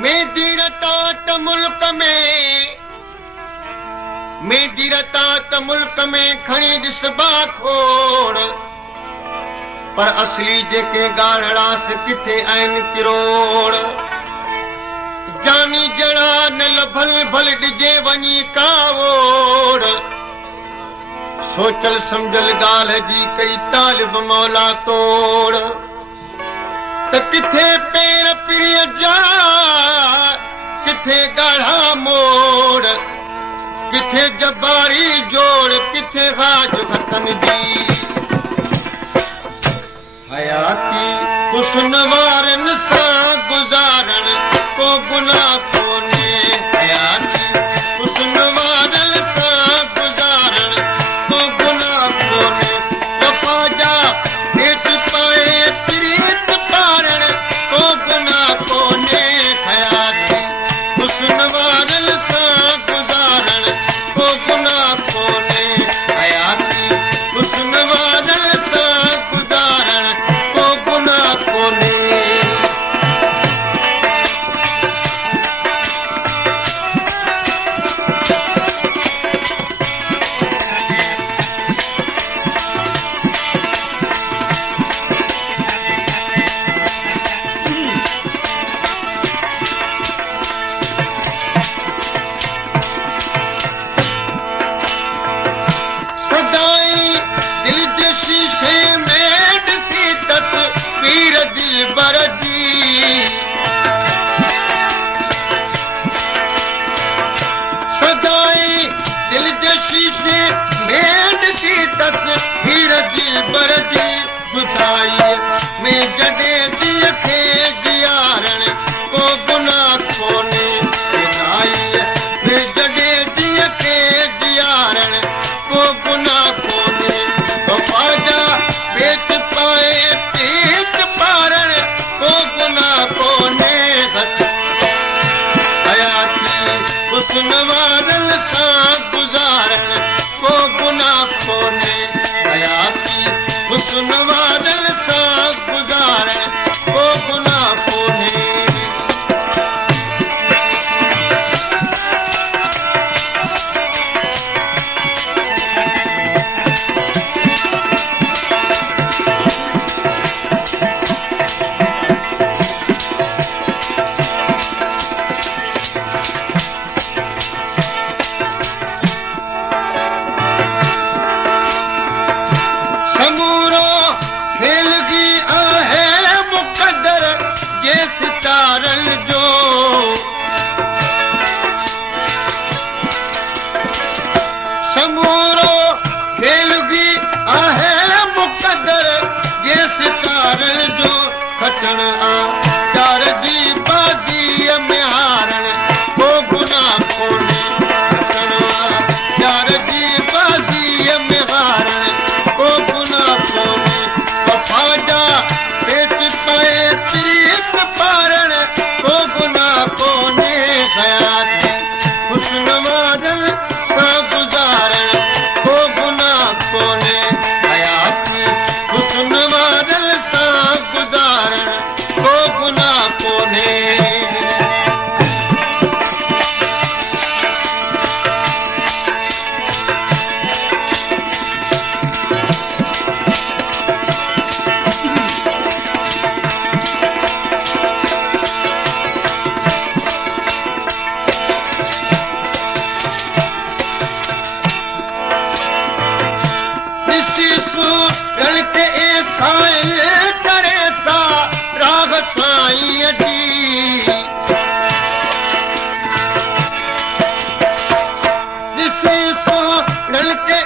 मेदी रता त मुल्क में खणी ॾिसबा खोड़, पर असली जेके ॻाढ़ड़ास किथे आहिनि किरोड़। जानी जड़ा न लभल भल ॾिजे वञी कावोड़, सोचल सम्झल ॻाल्हि जी कई तालिब मौला तोड़। त किथे पेर पिरीअ जा किथे ॻाढ़ा मोड़, किथे जबारी जोड़ किथे हाज हथन जी। हयाती हुस्न वारनि सां गुज़ारण को गुनाह कोन्हे, हयाती हुस्न वारनि सां गुज़ारण को गुनाह कोन्हे। वफ़ा जा हेठि पाए प्रीत पारण को गुनाह कोन्हे, हयाती हुस्न वारनि सां गुज़ारण को गुनाह कोन्हे, हयाती हुस्न वारनि सां गुज़ारण को गुनाह कोन्हे। शीशे में ॾिसी तस्वीर दिलबर जी, सदाई दिल जे शीशे में ॾिसी तस्वीर दिलबर जी। जुदाई में जॾहिं दिल खे जियारण को गुनाह कोन्हे, जुदाई में जॾहिं दिल खे जियारण को गुनाह कोन्हे। वफ़ा जा पेट पाए पेट पारण को गुनाह कोन्हे, हयाती हुस्न वारनि सां गुज़ारण को गुनाह कोन्हे, हयाती हुस्न वारनि सां गुज़ारण को गुनाह कोन्हे। सितारनि जो समूरो खेल बि आहे मुक़दर, ये सितारनि जो खटण आ प्यार जी बाज़ीअ में हारण को गुनाह कोन्हे, खटण आ प्यार जी बाज़ीअ में हारण को गुनाह कोन्हे। वफ़ा जा पेट पाए प्रीत पारण को गुनाह कोन्हे, हयाती हुस्न वारनि सां गुज़ारण को गुनाह कोन्हे, हयाती हुस्न वारनि सां गुज़ारण को गुनाह कोन्हे। करे सा राग साईं जी, ॾिसी सो नलके